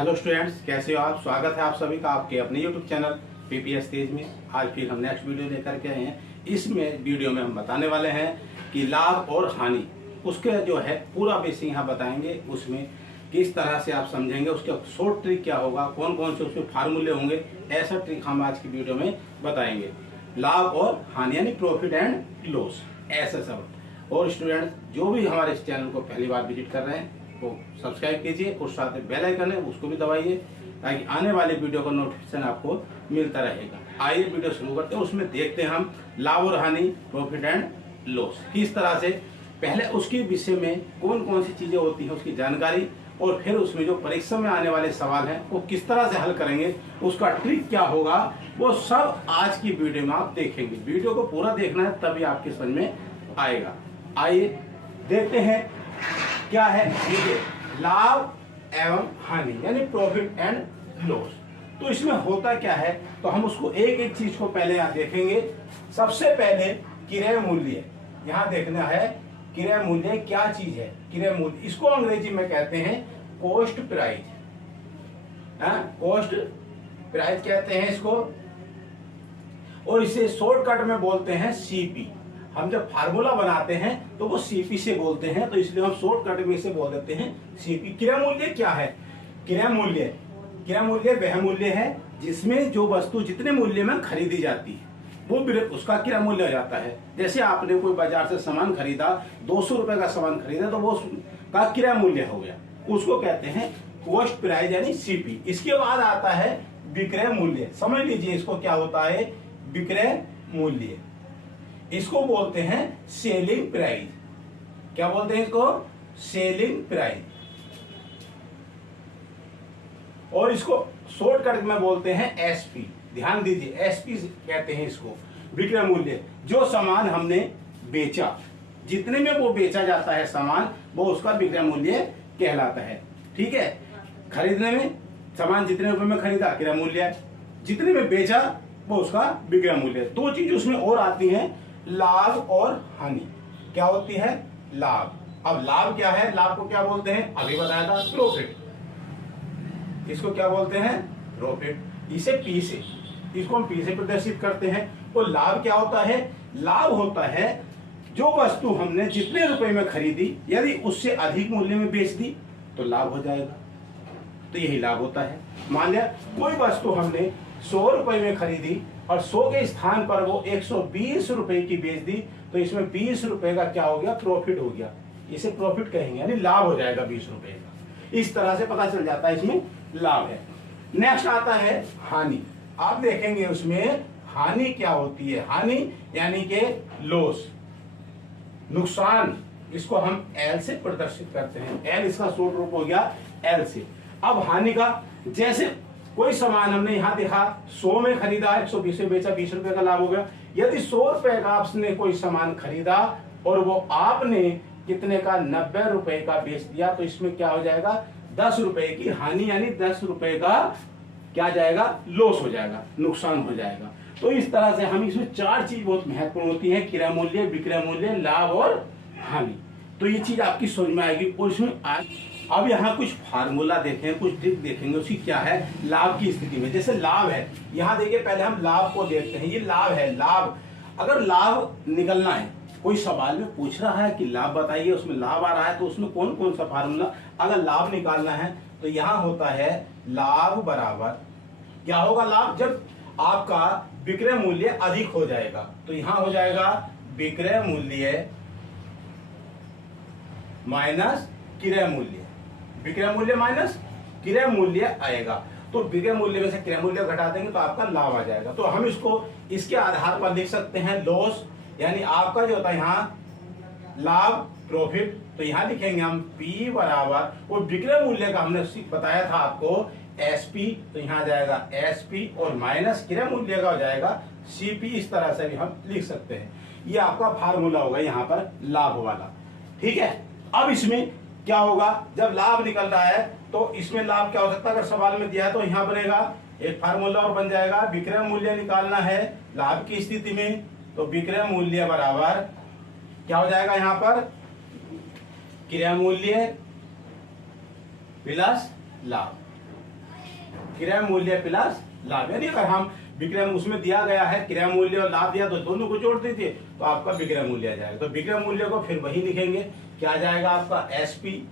Hello students, कैसे हो आप। स्वागत है आप सभी का आपके अपने यूट्यूब चैनल पीपीएस तेज में। आज फिर हम नेक्स्ट वीडियो लेकर के आए हैं। इसमें वीडियो में हम बताने वाले हैं कि लाभ और हानि उसके जो है पूरा बेसिक यहाँ बताएंगे। उसमें किस तरह से आप समझेंगे, उसका शॉर्ट ट्रिक क्या होगा, कौन कौन से उसमें फार्मूले होंगे, ऐसा ट्रिक हम आज की वीडियो में बताएंगे। लाभ और हानि यानी प्रॉफिट एंड लॉस, ऐसा सब। और स्टूडेंट्स जो भी हमारे इस चैनल को पहली बार विजिट कर रहे हैं वो सब्सक्राइब कीजिए और साथ में बेल आइकन है उसको भी दबाइए ताकि आने वाले वीडियो का नोटिफिकेशन आपको मिलता रहेगा। आइए वीडियो शुरू करते हैं। उसमें देखते हैं हम लाभ और हानि, प्रॉफिट एंड लॉस किस तरह से। पहले उसके विषय में कौन कौन सी चीजें होती हैं उसकी जानकारी, और फिर उसमें जो परीक्षा में आने वाले सवाल हैं वो किस तरह से हल करेंगे, उसका ट्रिक क्या होगा, वो सब आज की वीडियो में आप देखेंगे। वीडियो को पूरा देखना है तभी आपके समझ में आएगा। आइए देखते हैं क्या है ये लाभ एवं हानि यानी प्रॉफिट एंड लॉस। तो इसमें होता क्या है, तो हम उसको एक एक चीज को पहले यहाँ देखेंगे। सबसे पहले क्रय मूल्य यहाँ देखना है। क्रय मूल्य क्या चीज है? क्रय मूल्य, इसको अंग्रेजी में कहते हैं कॉस्ट प्राइस। कॉस्ट प्राइस कहते हैं इसको, और इसे शॉर्टकट में बोलते हैं सीपी। हम जब फार्मूला बनाते हैं तो वो सीपी से बोलते हैं, तो इसलिए हम शॉर्टकट में इसे बोल देते हैं सीपी। क्रय मूल्य क्या है? क्रय मूल्य वह मूल्य है जिसमें जो वस्तु जितने मूल्य में खरीदी जाती है वो उसका क्रय मूल्य हो जाता है। जैसे आपने कोई बाजार से सामान खरीदा, 200 रुपए का सामान खरीदा, तो वो का क्रय मूल्य हो गया, उसको कहते हैं कॉस्ट प्राइस यानी सीपी। इसके बाद आता है विक्रय मूल्य। समझ लीजिए इसको क्या होता है, विक्रय मूल्य। इसको बोलते हैं सेलिंग प्राइस। क्या बोलते हैं इसको? Selling price. और इसको शॉर्टकट में बोलते हैं एसपी। ध्यान दीजिए, एसपी कहते हैं इसको, विक्रय मूल्य। जो सामान हमने बेचा, जितने में वो बेचा जाता है सामान, वो उसका विक्रय मूल्य कहलाता है। ठीक है, खरीदने में सामान जितने रुपए में खरीदा क्रय मूल्य, जितने में बेचा वो उसका विक्रय मूल्य। दो चीज उसमें और आती हैं, लाभ और हानि। क्या होती है? लाभ। अब लाभ क्या है? लाभ को क्या बोलते हैं? अभी बताया था, प्रॉफिट। इसको क्या बोलते हैं? प्रॉफिट। इसे पी से, इसको हम पी से प्रदर्शित करते हैं। तो लाभ क्या होता है? लाभ होता है जो वस्तु हमने जितने रुपए में खरीदी, यदि उससे अधिक मूल्य में बेच दी तो लाभ हो जाएगा। तो यही लाभ होता है। मान लिया कोई वस्तु हमने 100 रुपए में खरीदी और 100 के स्थान पर वो 120 रुपए की बेच दी, तो इसमें 20 रुपए का क्या हो गया? प्रॉफिट हो गया। इसे प्रॉफिट कहेंगे, यानी लाभ हो जाएगा 20 रुपए का। इस तरह से पता चल जाता है इसमें लाभ है। नेक्स्ट आता है हानि। आप देखेंगे उसमें हानि क्या होती है। हानि यानी के लॉस, नुकसान। इसको हम एल से प्रदर्शित करते हैं। एल इसका शॉर्ट रूप हो गया एल से। अब हानि का, जैसे कोई सामान हमने यहां देखा 100 में खरीदा, 120 में बेचा, 20 रुपए का लाभ हो गया। यदि 100 रुपए का आपने कोई सामान खरीदा और वो आपने कितने का? 90 रुपए का बेच दिया, तो इसमें क्या हो जाएगा? 10 रुपए की हानि, यानी 10 रुपए का क्या जाएगा? लॉस हो जाएगा, नुकसान हो जाएगा। तो इस तरह से हम इसमें चार चीज बहुत महत्वपूर्ण होती है, क्रय मूल्य, विक्रय मूल्य, लाभ और हानि। तो ये चीज आपकी समझ में आएगी। और इसमें अब यहाँ कुछ फार्मूला देखें, कुछ ट्रिक देखेंगे उसकी क्या है लाभ की स्थिति में। जैसे लाभ है, यहाँ देखिए पहले हम लाभ को देखते हैं। ये लाभ है। लाभ, अगर लाभ निकलना है, कोई सवाल में पूछ रहा है कि लाभ बताइए, उसमें लाभ आ रहा है, तो उसमें कौन कौन सा फार्मूला, अगर लाभ निकालना है तो यहाँ होता है लाभ बराबर, क्या होगा? लाभ जब आपका विक्रय मूल्य अधिक हो जाएगा, तो यहाँ हो जाएगा विक्रय मूल्य माइनस क्रय मूल्य। विक्रय मूल्य माइनस क्रय मूल्य आएगा, तो विक्रय मूल्य में से क्रय मूल्य घटा देंगे तो आपका लाभ आ जाएगा। तो हम इसको इसके आधार पर लिख सकते हैं लॉस, यानी आपका जो होता है यहाँ लाभ, प्रॉफिट। तो यहाँ लिखेंगे हम P बराबर, और विक्रय मूल्य का हमने बताया था आपको SP, तो यहाँ जाएगा SP और माइनस क्रय मूल्य का हो जाएगा CP। इस तरह से भी हम लिख सकते हैं। ये आपका फार्मूला होगा यहाँ पर लाभ वाला। ठीक है, अब इसमें क्या होगा? जब लाभ निकल रहा है तो इसमें लाभ क्या हो सकता है? अगर सवाल में दिया है तो यहाँ बनेगा एक फार्मूला और बन जाएगा। विक्रय मूल्य निकालना है लाभ की स्थिति में, तो विक्रय मूल्य बराबर क्या हो जाएगा? यहाँ पर क्रय मूल्य प्लस लाभ। क्रय मूल्य प्लस लाभ। यानी अगर हम विक्रय उसमें दिया गया है क्रय मूल्य और लाभ दिया तो दोनों को जोड़ दीजिए तो आपका विक्रय मूल्य आ जाएगा। तो विक्रय मूल्य को फिर वही लिखेंगे, क्या आ जाएगा आपका एसपी,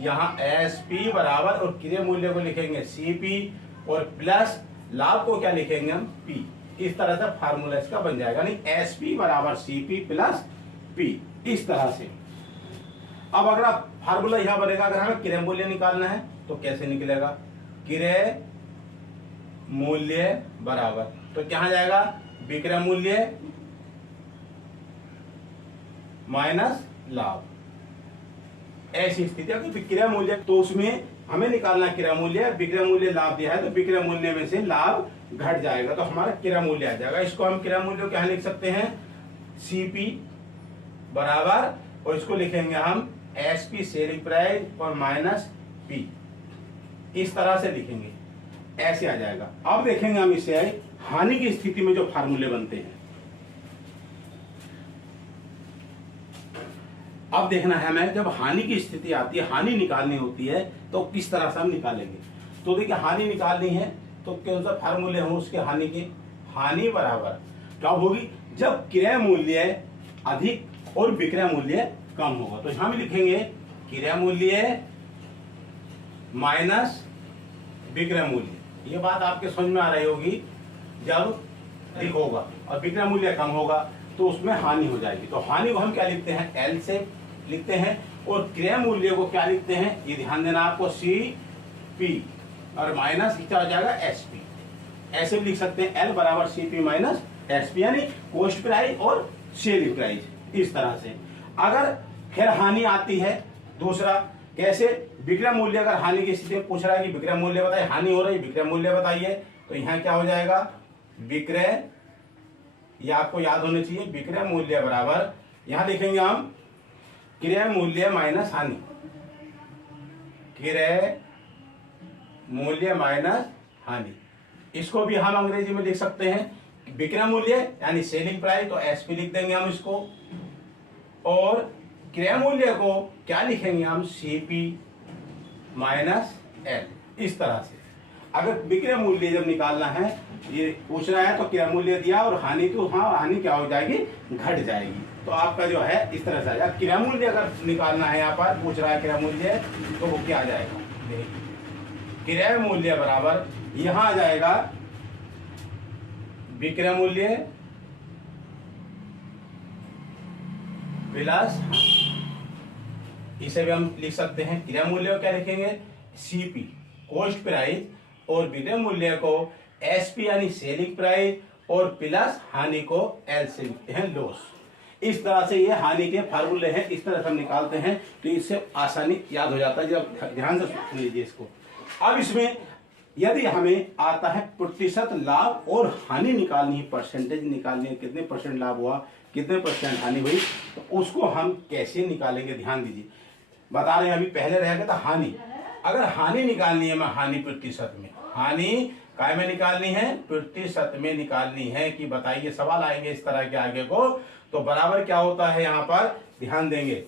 यहाँ एसपी बराबर और क्रय मूल्य को लिखेंगे सीपी और प्लस लाभ को क्या लिखेंगे हम पी। इस तरह से फार्मूला इसका बन जाएगा, नहीं एसपी बराबर सीपी प्लस पी, इस तरह से। अब अगर आप फार्मूला यहां बनेगा, अगर हमें क्रय मूल्य निकालना है तो कैसे निकलेगा, क्रय मूल्य बराबर तो क्या जाएगा विक्रय मूल्य माइनस लाभ। ऐसी स्थिति अगर विक्रय मूल्य तो उसमें हमें निकालना क्रय मूल्य, विक्रय मूल्य लाभ दिया है तो विक्रय मूल्य में से लाभ घट जाएगा तो हमारा क्रय मूल्य आ जाएगा। इसको हम क्रय मूल्य क्या लिख सकते हैं सीपी बराबर और इसको लिखेंगे हम एसपी सेलिंग प्राइस और माइनस पी, इस तरह से लिखेंगे, ऐसे आ जाएगा। अब देखेंगे हम इसे हानि की स्थिति में जो फार्मूले बनते हैं। अब देखना है हमें जब हानि की स्थिति आती है, हानि निकालनी होती है तो किस तरह से हम निकालेंगे। तो देखिए हानि निकालनी है तो कौन सा फार्मूले हो उसके हानि के, हानि बराबर क्या होगी जब क्रय मूल्य अधिक और विक्रय मूल्य कम होगा। तो यहां भी लिखेंगे क्रय मूल्य माइनस विक्रय मूल्य। ये बात आपके समझ में आ रही होगी, जब अधिक होगा और विक्रय मूल्य कम होगा तो उसमें हानि हो जाएगी। तो हानि को हम क्या लिखते हैं एल से लिखते हैं और क्रय मूल्य को क्या लिखते हैं, ये ध्यान देना आपको सी पी और माइनस क्या हो जाएगा एस पी। ऐसे भी लिख सकते हैं एल बराबर C P minus S P, यानी कॉस्ट प्राइस और सेलिंग प्राइस, इस तरह से। अगर फिर हानि आती है दूसरा कैसे, विक्रय मूल्य अगर हानि की स्थिति में पूछ रहा है कि विक्रय मूल्य बताइए, हानि हो रही विक्रय मूल्य बताइए, तो यहाँ क्या हो जाएगा विक्रय, ये आपको याद होने चाहिए विक्रय मूल्य बराबर यहां लिखेंगे हम क्रय मूल्य माइनस हानि, क्रय मूल्य माइनस हानि। इसको भी हम अंग्रेजी में लिख सकते हैं विक्रय मूल्य यानी सेलिंग प्राइस, तो एसपी लिख देंगे हम इसको, और क्रय मूल्य को क्या लिखेंगे हम सीपी माइनस एल, इस तरह से। अगर विक्रय मूल्य जब निकालना है, ये पूछ रहा है तो क्रय मूल्य दिया और हानि, तो हाँ हानि क्या हो जाएगी घट जाएगी। तो आपका जो है इस तरह से आ जाएगा। क्रय मूल्य अगर निकालना है, यहाँ पर पूछ रहा है क्रय मूल्य, तो वो क्या आ जाएगा क्रय मूल्य बराबर यहां आ जाएगा विक्रय मूल्य प्लस, इसे भी हम लिख सकते हैं क्रय मूल्य को क्या लिखेंगे सीपी कॉस्ट प्राइस और विक्रय मूल्य को एसपी यानी सेलिंग प्राइस और प्लस हानि को एल से लिखते हैं लॉस। इस तरह से ये हानि के फार्मूले हैं, इस तरह से हम निकालते हैं तो इससे आसानी याद हो जाता है। जब ध्यान से सुन लीजिए इसको। अब इसमें यदि हमें आता है प्रतिशत लाभ और हानि निकालनी है, परसेंटेज निकालनी है, कितने परसेंट लाभ हुआ कितने परसेंट हानि हुई, तो उसको हम कैसे निकालेंगे ध्यान दीजिए। बता रहे हैं अभी पहले रहेगा तो हानि, अगर हानि निकालनी है मैं हानि प्रतिशत में, हानि काय में निकालनी है प्रतिशत में निकालनी है कि बताइए, सवाल आएंगे इस तरह के आगे को। तो बराबर क्या होता है यहाँ पर ध्यान देंगे,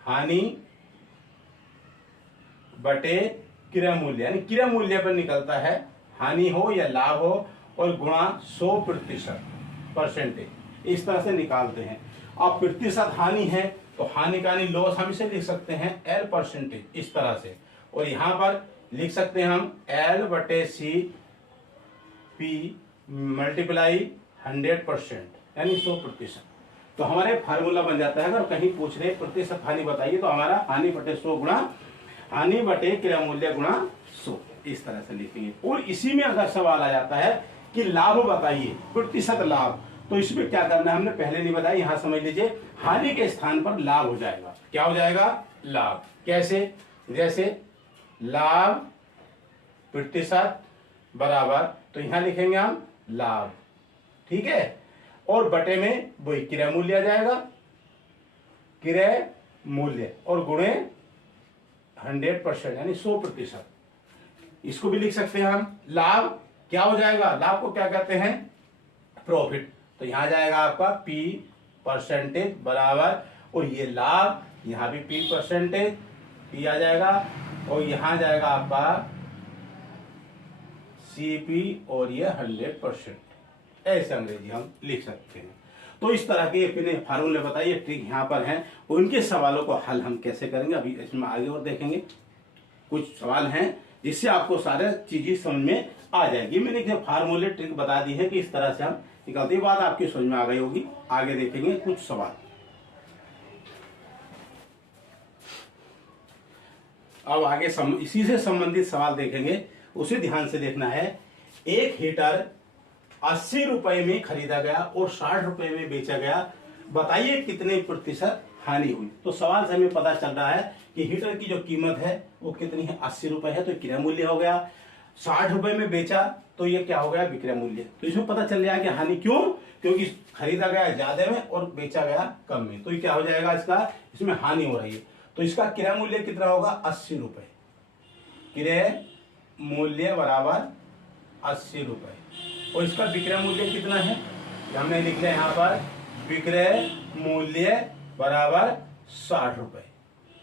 हानि बटे क्रय मूल्य, यानी क्रय मूल्य पर निकलता है हानि हो या लाभ हो और गुणा 100% परसेंटेज, इस तरह से निकालते हैं। अब प्रतिशत हानि है तो हानि का लॉस हम इसे लिख सकते हैं एल परसेंटेज, इस तरह से, और यहां पर लिख सकते हैं हम एल बटे सी पी मल्टीप्लाई 100% यानी 100%। तो हमारे फार्मूला बन जाता है, अगर कहीं पूछ रहे प्रतिशत हानि बताइए तो हमारा हानि बटे 100 गुणा हानि बटे क्रय मूल्य गुणा 100, इस तरह से लिखेंगे। और इसी में अगर सवाल आ जाता है कि लाभ बताइए प्रतिशत लाभ, तो इसमें क्या करना है हमने पहले नहीं बताया, यहां समझ लीजिए हानि के स्थान पर लाभ हो जाएगा। क्या हो जाएगा लाभ, कैसे, जैसे लाभ प्रतिशत बराबर, तो यहां लिखेंगे हम लाभ, ठीक है, और बटे में वही क्रय मूल्य आ जाएगा, क्रय मूल्य और गुणे 100% यानी 100%। इसको भी लिख सकते हैं हम लाभ, क्या हो जाएगा लाभ को क्या कहते हैं प्रॉफिट, तो यहां जाएगा आपका पी परसेंटेज बराबर, और ये लाभ यहां भी पी परसेंटेज पी आ जाएगा, और यहां जाएगा आपका CP और ये 100%, ऐसे अंग्रेजी हम लिख सकते हैं। तो इस तरह के अपने फार्मूले बताइए, ट्रिक यहाँ पर हैं, उनके सवालों को हल हम कैसे करेंगे अभी इसमें आगे और देखेंगे। कुछ सवाल हैं जिससे आपको सारे चीजें समझ में आ जाएगी। मैंने एक फार्मूले ट्रिक बता दी है कि इस तरह से हम निकालते हैं, बात आपकी समझ में आ गई होगी। आगे देखेंगे कुछ सवाल। अब आगे इसी से संबंधित सवाल देखेंगे, उसे ध्यान से देखना है। एक हीटर 80 रुपए में खरीदा गया और 60 रुपए में बेचा गया, बताइए कितने प्रतिशत हानि हुई। तो सवाल से हमें पता चल रहा है कि हीटर की जो कीमत है वो कितनी है, 80 रुपए है, तो क्रय मूल्य हो गया। 60 रुपए में बेचा तो ये क्या हो गया, विक्रय मूल्य। तो इसमें पता चल रहा है कि हानि क्यों, क्योंकि खरीदा गया ज्यादा में और बेचा गया कम में, तो ये क्या हो जाएगा, इसमें हानि हो रही है। तो इसका क्रय मूल्य कितना होगा, 80 रुपए। क्रय मूल्य बराबर 80 रुपए, और इसका विक्रय मूल्य कितना है, हमने लिख लिया यहाँ पर, विक्रय मूल्य बराबर 60 रुपए।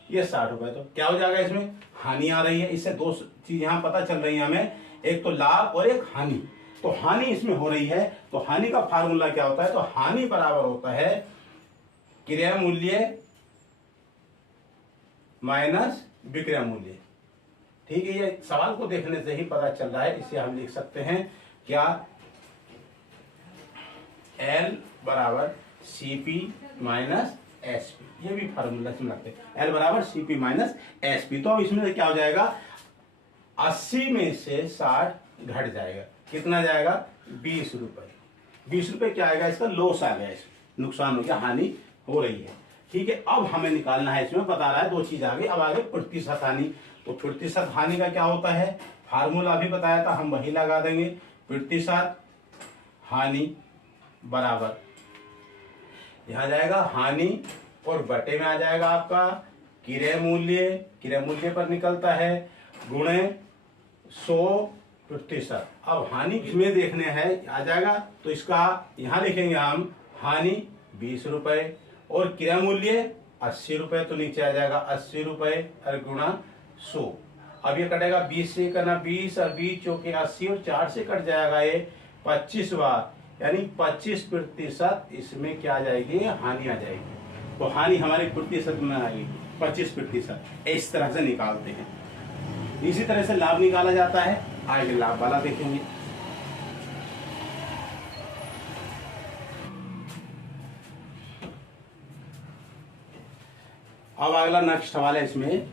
ये 60 रुपए, तो क्या हो जाएगा, इसमें हानि आ रही है। इससे दो चीज यहाँ पता चल रही है हमें, एक तो लाभ और एक हानि। तो हानि इसमें हो रही है, तो हानि का फार्मूला क्या होता है, तो हानि बराबर होता है क्रय मूल्य माइनस विक्रय मूल्य। ठीक है, ये सवाल को देखने से ही पता चल रहा है। इसे हम लिख सकते हैं क्या, L बराबर CP माइनस SP। ये भी फार्मूला से लगते हैं, L बराबर CP माइनस SP। तो अब इसमें क्या हो जाएगा, 80 में से 60 घट जाएगा, कितना जाएगा, 20 रुपए। 20 रुपए क्या आएगा, इसका लॉस आ गया, इसमें नुकसान हो गया, हानि हो रही है। ठीक है, अब हमें निकालना है, इसमें बता रहा है दो चीज आगे। अब आगे प्रतिशत हानि। तो प्रतिशत हानि का क्या होता है, फार्मूला अभी बताया था, हम वही लगा देंगे। प्रतिशत हानि बराबर, यहां जाएगा हानि और बटे में आ जाएगा आपका क्रय मूल्य, क्रय मूल्य पर निकलता है, गुणे 100%। अब हानि इसमें देखने हैं, आ जाएगा, तो इसका यहां लिखेंगे हम, हानि 20 रुपए और क्रय मूल्य 80 रुपए, तो नीचे आ जाएगा 80 रुपए और गुणा 100। अब ये कटेगा 20 से, करना 20 और 20 चौके 80 और 4 से कट जाएगा ये 25 बार, यानी 25% इसमें क्या आ जाएगी, हानि आ जाएगी। तो हानि हमारी प्रतिशत में आएगी 25%। इस तरह से निकालते हैं। इसी तरह से लाभ निकाला जाता है, आगे लाभ वाला देखेंगे। अब अगला नेक्स्ट सवाल है, इसमें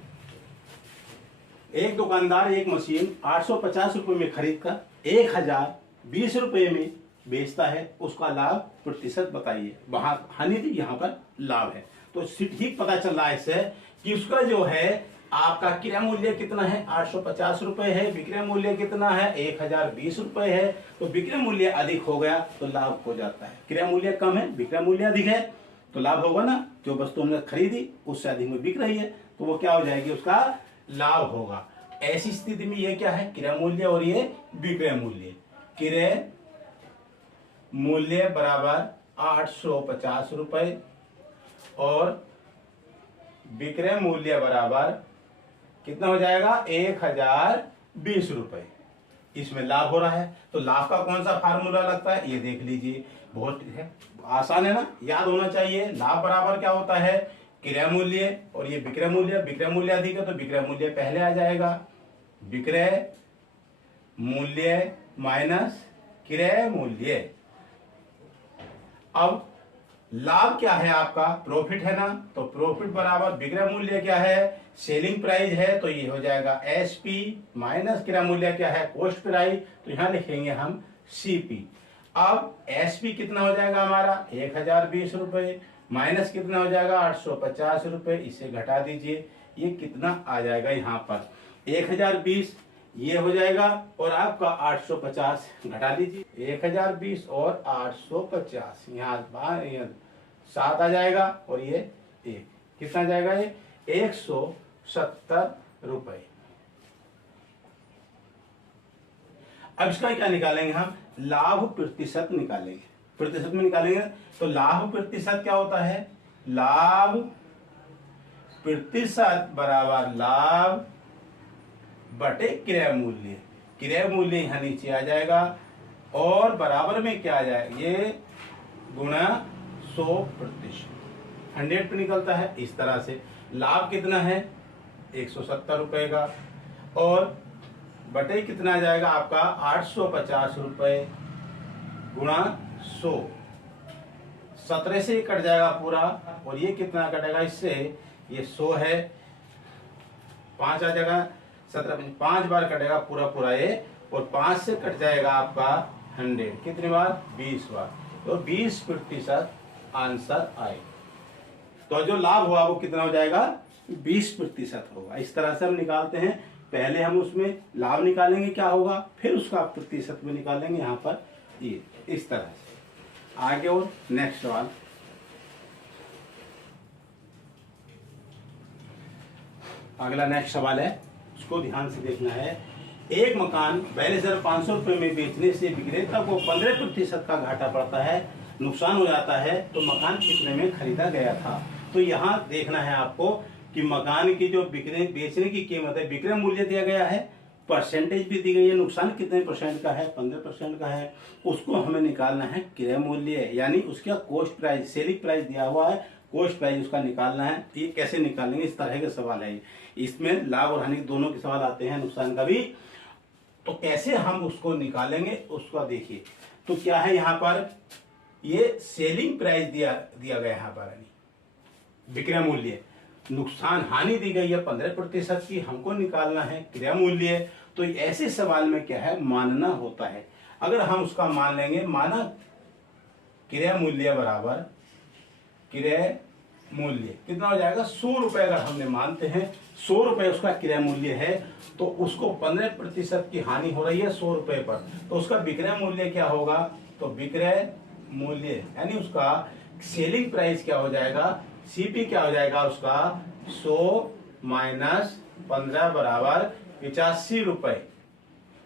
एक दुकानदार एक मशीन 850 रुपए में खरीद कर 1020 रुपए में बेचता है, उसका लाभ प्रतिशत बताइए। वहां हानि थी, यहाँ पर लाभ है। तो ठीक पता चल रहा है इससे कि उसका जो है आपका क्रय मूल्य कितना है, 850 रुपए है, विक्रय मूल्य कितना है, 1020 रुपए है। तो विक्रय मूल्य अधिक हो गया तो लाभ हो जाता है, क्रय मूल्य कम है, विक्रय मूल्य अधिक है, तो लाभ होगा ना। जो वस्तु हमने खरीदी उससे अधिक में बिक रही है, तो वो क्या हो जाएगी, उसका लाभ होगा। ऐसी स्थिति में ये क्या है, क्रय मूल्य और ये विक्रय मूल्य। क्रय मूल्य बराबर 850 रुपए और विक्रय मूल्य बराबर कितना हो जाएगा, 1020 रुपए। इसमें लाभ हो रहा है, तो लाभ का कौन सा फार्मूला लगता है, ये देख लीजिए, बहुत है, आसान है ना, याद होना चाहिए। लाभ बराबर क्या होता है, क्रय मूल्य और ये विक्रय मूल्य। विक्रय मूल्य अधिक है तो विक्रय मूल्य पहले आ जाएगा, विक्रय मूल्य माइनस क्रय मूल्य। अब लाभ क्या है आपका, प्रॉफिट है ना, तो प्रॉफिट बराबर विक्रय मूल्य क्या है, सेलिंग प्राइस है, तो ये हो जाएगा SP माइनस क्रय मूल्य क्या है, कॉस्ट प्राइस, तो यहां लिखेंगे हम CP। अब SP कितना हो जाएगा हमारा, 1020 रुपए, माइनस कितना हो जाएगा, 850 रुपए, इसे घटा दीजिए, ये कितना आ जाएगा यहाँ पर 1020, ये हो जाएगा, और आपका 850 घटा दीजिए, 1020 और 850, यहाँ 7 आ जाएगा, और ये 1 कितना आ जाएगा, ये 170 रुपए। अब इसका क्या निकालेंगे हम, लाभ प्रतिशत निकालेंगे। प्रतिशत में निकालेंगे तो लाभ प्रतिशत क्या होता है, लाभ प्रतिशत बराबर लाभ बटे क्रय मूल्य। क्रय मूल्य यहाँ नीचे आ जाएगा और बराबर में क्या आ जाएगा, ये गुणा 100%, 100 पे निकलता है। इस तरह से लाभ कितना है 170 रुपए का और बटे कितना आ जाएगा आपका 850 रुपए गुणा 100, 17 से कट जाएगा पूरा और ये कितना कटेगा इससे, ये 100 है, 5 आ जाएगा 17, 5 बार कटेगा पूरा पूरा ये और 5 से कट जाएगा आपका 100, कितनी बार 20 बार, तो 20% आंसर आए। तो जो लाभ हुआ वो कितना हो जाएगा 20% होगा। इस तरह से हम निकालते हैं, पहले हम उसमें लाभ निकालेंगे क्या होगा, फिर उसका प्रतिशत में निकालेंगे यहाँ पर, ये इस तरह से आगे। और नेक्स्ट सवाल, अगला नेक्स्ट सवाल है, उसको ध्यान से देखना है। एक मकान 42,500 रुपए में बेचने से विक्रेता को 15% का घाटा पड़ता है, नुकसान हो जाता है, तो मकान कितने में खरीदा गया था। तो यहाँ देखना है आपको कि मकान की जो बेचने की कीमत है, विक्रय मूल्य दिया गया है, परसेंटेज भी दी गई है, नुकसान कितने % का है 15% का है, उसको हमें निकालना है क्रय मूल्य, यानी उसका कॉस्ट प्राइस, सेलिंग प्राइस दिया हुआ है, कॉस्ट प्राइस उसका निकालना है। ये कैसे निकालेंगे, इस तरह के सवाल है। इसमें लाभ और हानि दोनों के सवाल आते हैं, नुकसान का भी। तो कैसे हम उसको निकालेंगे उसका देखिए। तो क्या है यहाँ पर, ये सेलिंग प्राइस दिया गया यहाँ पर, विक्रय मूल्य, नुकसान हानि दी गई है 15% की, हमको निकालना है क्रय मूल्य। तो ऐसे सवाल में क्या है, मानना होता है। अगर हम उसका मान लेंगे, माना क्रय मूल्य बराबर क्रय मूल्य कितना हो जाएगा 100 रुपए, अगर हमने मानते हैं 100 रुपए उसका क्रय मूल्य है, तो उसको 15% की हानि हो रही है 100 रुपए पर, तो उसका विक्रय मूल्य क्या होगा, तो विक्रय मूल्य यानी उसका सेलिंग प्राइस क्या हो जाएगा, सीपी क्या हो जाएगा उसका 100 माइनस 15 बराबर 85 रुपए,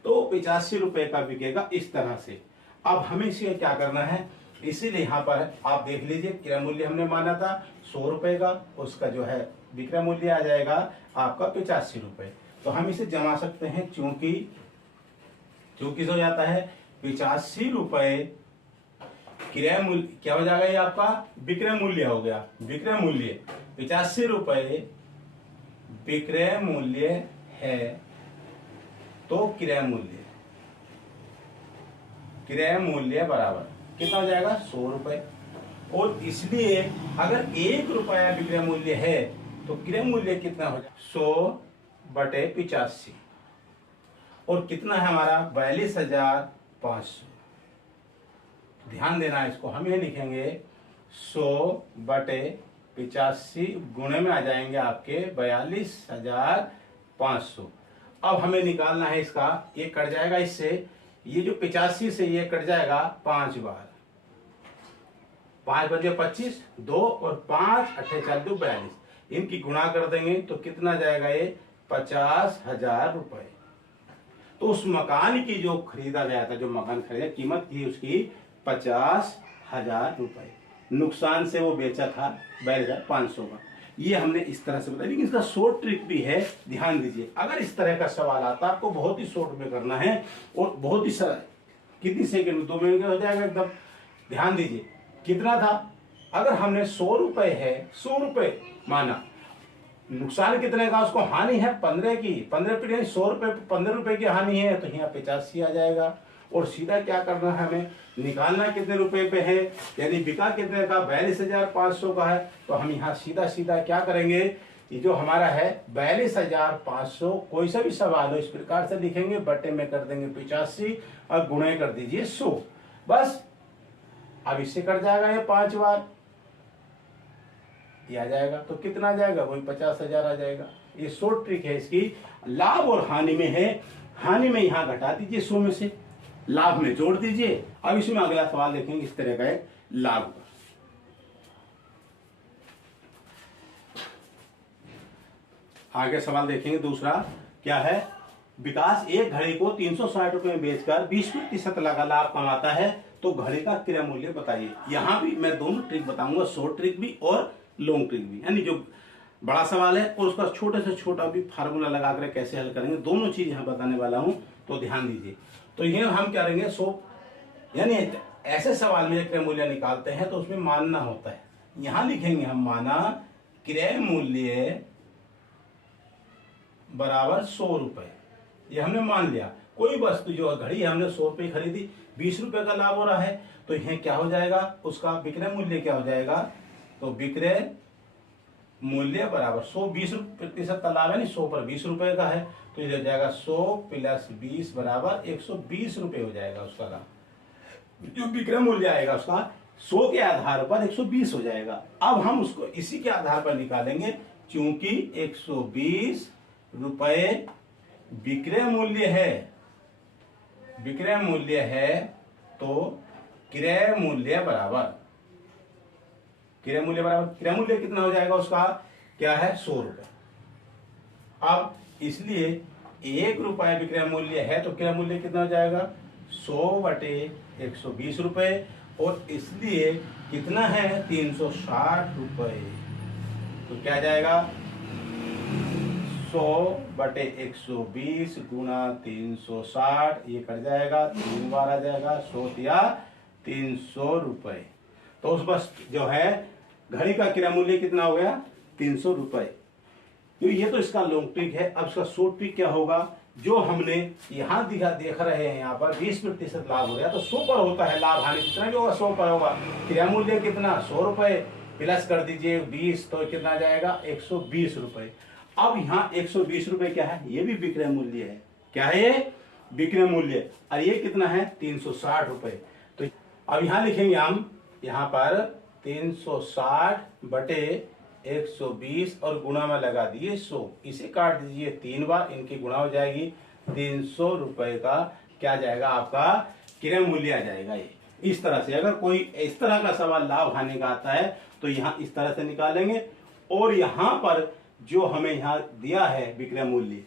तो 85 रुपए का बिकेगा इस तरह से। अब हमें इसे क्या करना है, इसीलिए यहाँ पर आप देख लीजिए, क्रय मूल्य हमने माना था 100 रुपए का, उसका जो है विक्रय मूल्य आ जाएगा आपका 85 रुपए। तो हम इसे जमा सकते हैं, चूंकि हो जाता है 85 रुपए क्रय मूल्य क्या हो जाएगा, ये आपका विक्रय मूल्य हो गया। विक्रय मूल्य 85 रुपए विक्रय मूल्य है, तो क्रय मूल्य बराबर कितना हो जाएगा 100 रुपए। और इसलिए अगर 1 रुपया विक्रय मूल्य है तो क्रय मूल्य कितना हो जाएगा 100/85, और कितना है हमारा 42,500। ध्यान देना है इसको, हम ये लिखेंगे 100/85 गुणे में आ जाएंगे आपके 42,500। अब हमें निकालना है इसका, ये कट जाएगा इससे, ये जो 85 से ये कट जाएगा 5 बार, 5 बजे 25, 2 और 5 8 4 2 42, इनकी गुणा कर देंगे तो कितना जाएगा, ये 50,000 रुपए। तो उस मकान की जो खरीदा गया था, जो मकान खरीदा, कीमत थी उसकी 50,000 रुपए, नुकसान से वो बेचा था 42,500 का। ये हमने इस तरह से बताया, लेकिन इसका शॉर्ट ट्रिक भी है, ध्यान दीजिए। अगर इस तरह का सवाल आता है, आपको बहुत ही शॉर्ट में करना है और बहुत ही कितनी सेकंड में, 2 मिनट में हो जाएगा एकदम। ध्यान दीजिए, कितना था, अगर हमने 100 रुपए है, 100 रुपए माना, नुकसान कितने का, उसको हानि है 15 की, 15 100 रुपए 15 रुपए की हानि है, तो यहाँ 85 आ जाएगा। और सीधा क्या करना है, हमें निकालना कितने रुपए पे है, यानी बिका कितने का 42,500 का है, तो हम यहाँ सीधा क्या करेंगे, ये जो हमारा है 42,500, कोई सा भी सवाल हो इस प्रकार से लिखेंगे, बटे में कर देंगे 85 और गुणे कर दीजिए 100, बस। अब इससे कट जाएगा ये 5 बार, ये आ जाएगा, तो कितना आ जाएगा, वही 50,000 आ जाएगा। ये शॉर्ट ट्रिक है इसकी। लाभ और हानि में है, हानि में यहाँ घटा दीजिए 100 में से, लाभ में जोड़ दीजिए। अब इसमें अगला सवाल देखेंगे, इस तरह का है लाभ का। आगे सवाल देखेंगे दूसरा, क्या है, विकास एक घड़ी को 360 रुपए में बेचकर 20% लगा लाभ कमाता है, तो घड़ी का क्रय मूल्य बताइए। यहां भी मैं दोनों ट्रिक बताऊंगा, शॉर्ट ट्रिक भी और लॉन्ग ट्रिक भी, यानी जो बड़ा सवाल है और उसका छोटे से छोटा भी फार्मूला लगाकर कैसे हल करेंगे, दोनों चीज यहां बताने वाला हूं। तो ध्यान दीजिए, तो ये हम क्या करेंगे 100, यानी ऐसे सवाल में क्रय मूल्य निकालते हैं तो उसमें मानना होता है। यहां लिखेंगे हम माना क्रय मूल्य बराबर 100 रुपए, ये हमने मान लिया। कोई वस्तु जो घड़ी हमने 100 रुपए खरीदी, 20 रुपए का लाभ हो रहा है, तो यह क्या हो जाएगा, उसका विक्रय मूल्य क्या हो जाएगा, तो विक्रय मूल्य बराबर 100, 20% का लाभ है, नहीं 100 पर 20 रुपए का है, तो ये हो जाएगा 100 प्लस 20 बराबर 120 रुपए हो जाएगा उसका लाभ। जो विक्रय मूल्य आएगा उसका 100 के आधार पर 120 हो जाएगा। अब हम उसको इसी के आधार पर निकालेंगे, क्योंकि 120 रुपए विक्रय मूल्य है, विक्रय मूल्य है, तो क्रय मूल्य बराबर क्रय मूल्य कितना हो जाएगा उसका, क्या है 100 रुपए। अब इसलिए 1 रुपए विक्रय मूल्य है तो क्रय मूल्य कितना हो जाएगा 100 बटे 120 रुपए, और इसलिए कितना है 360 रुपए, तो क्या जाएगा 100 बटे 120 गुणा 360, ये कट जाएगा, 3 बार आ जाएगा, 100 या 300 रुपए। तो उस बस जो है घड़ी का क्रय मूल्य कितना हो गया 300 रुपए। तो ये तो इसका लॉन्ग ट्रिक है। अब इसका शॉर्ट ट्रिक क्या होगा, जो हमने यहाँ देख रहे हैं, यहाँ पर 20% लाभ हो गया, तो 100 पर होता है लाभ, हानि कितना भी होगा 100 पर होगा। क्रय मूल्य कितना 100 रुपए, प्लस कर दीजिए 20, तो कितना जाएगा 120 रुपए। अब यहाँ 120 रुपए क्या है, ये भी विक्रय मूल्य है, क्या है ये विक्रय मूल्य, और ये कितना है 360 रुपए। तो अब यहाँ लिखेंगे हम, यहाँ पर 360 बटे 120 और गुणा में लगा दिए 100, इसे काट दीजिए 3 बार, इनकी गुणा हो जाएगी, 300 रुपए का क्या जाएगा आपका क्रय मूल्य आ जाएगा। ये इस तरह से अगर कोई इस तरह का सवाल लाभ हानि का आता है तो यहाँ इस तरह से निकालेंगे, और यहाँ पर जो हमें यहाँ दिया है विक्रय मूल्य,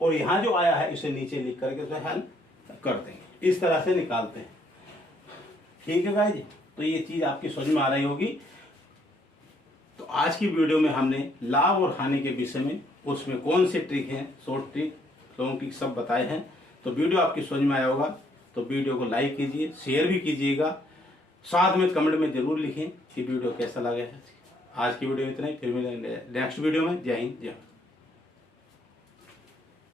और यहाँ जो आया है इसे नीचे लिख करके उसे हल कर देंगे, इस तरह से निकालते हैं। ठीक है गाइस, तो ये चीज आपकी समझ में आ रही होगी। तो आज की वीडियो में हमने लाभ और हानि के विषय में, उसमें कौन से ट्रिक हैं, शॉर्ट ट्रिक लॉन्ग ट्रिक सब बताए हैं। तो वीडियो आपकी समझ में आया होगा, तो वीडियो को लाइक कीजिए, शेयर भी कीजिएगा, साथ में कमेंट में जरूर लिखें कि वीडियो कैसा लगा है। आज की वीडियो इतना ही, फिर मिलेंगे नेक्स्ट वीडियो में। जय हिंद, जय भारत।